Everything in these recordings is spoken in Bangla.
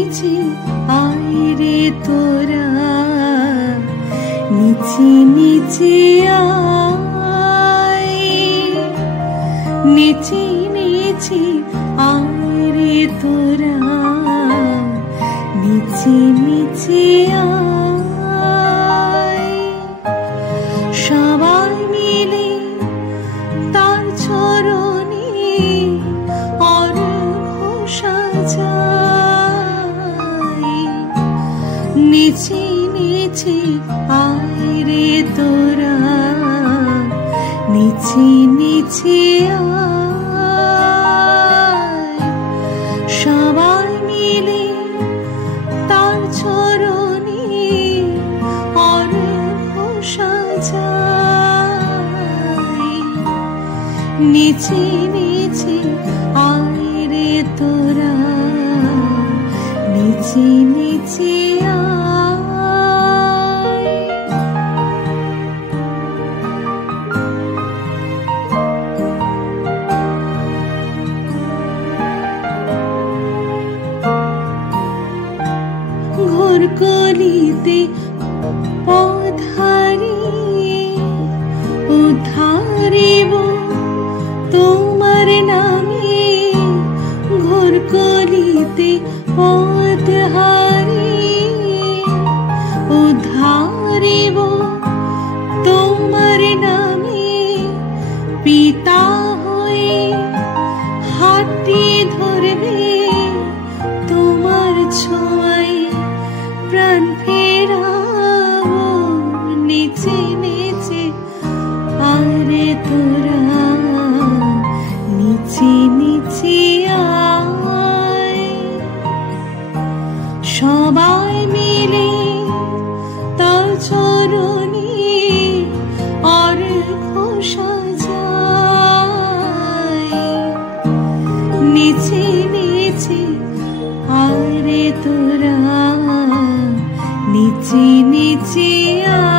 নিচে আয় রে তোরা, নিচে নিচে আয়, নিচে নিচে আয় রে তোরা, নিচে নিচে আয়। সবাই মিলে তার চরণে অর্ঘ্য সাজাই, নিচে নিচে আয় রে তোরা, নিচে নিচে আয়। সবাই মিলে তার চরণে অর্ঘ্য সাজাই, নিচে নিচে আয় রে তোরা, নিচে নিচে আয়। ঘোর কলিতে পধারিয়ে উদ্ধারিব তোমার নামে, ঘোর কলিতে পধারিয়ে উদ্ধারিব তোমার নামে। পিতা হয়ে হাতটি ধরবে তোমার ছোঁয়ায় প্রাণ ফেরাবো, নিচে নিচে আয় রে তোরা, নিচে নিচে আয়। সবাই মিলে তার চরণে অর্ঘ্য সাজাই, নিচে নিচে আয় রে তোরা, নিচে নিচে আয়।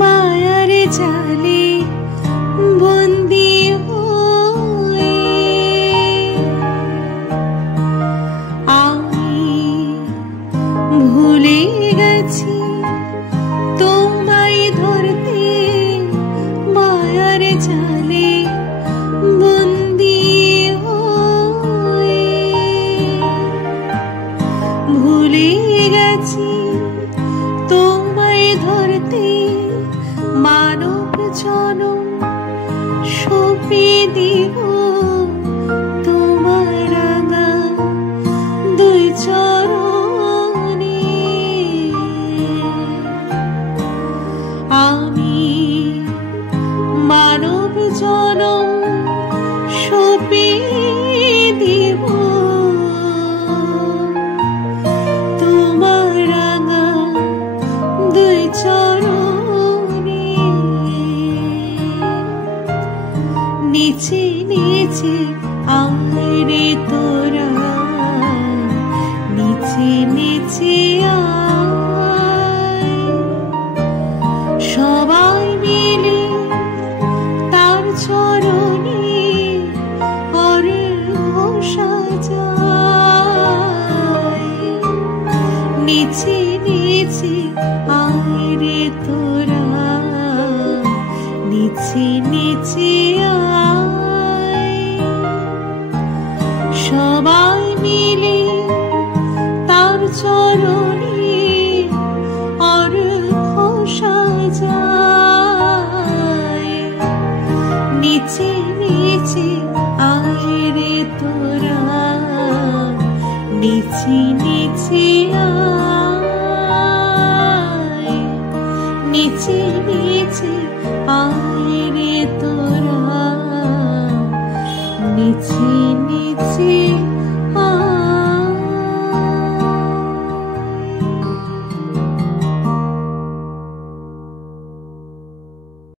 মায়ার জালে বন্দী হয়ে আমি ভুলে গেছি তোমায় ধরতে, মায়ার জালে বন্দী হয়ে ভুলে গেছি তোমায় ধরতে। মানব জনম সঁপে দিব তোমার রাঙা দুই চরণে, আমি মানব জনম সঁপে দিব তোমার রাঙা দুই চরণে। নিচে নিচে আয় রে তোরা, নিচে নিচে আয়। সবাই মিলে তার চরণে অর্ঘ্য সাজাই, নিচে নিচে আয় রে তোরা, নিচে নিচে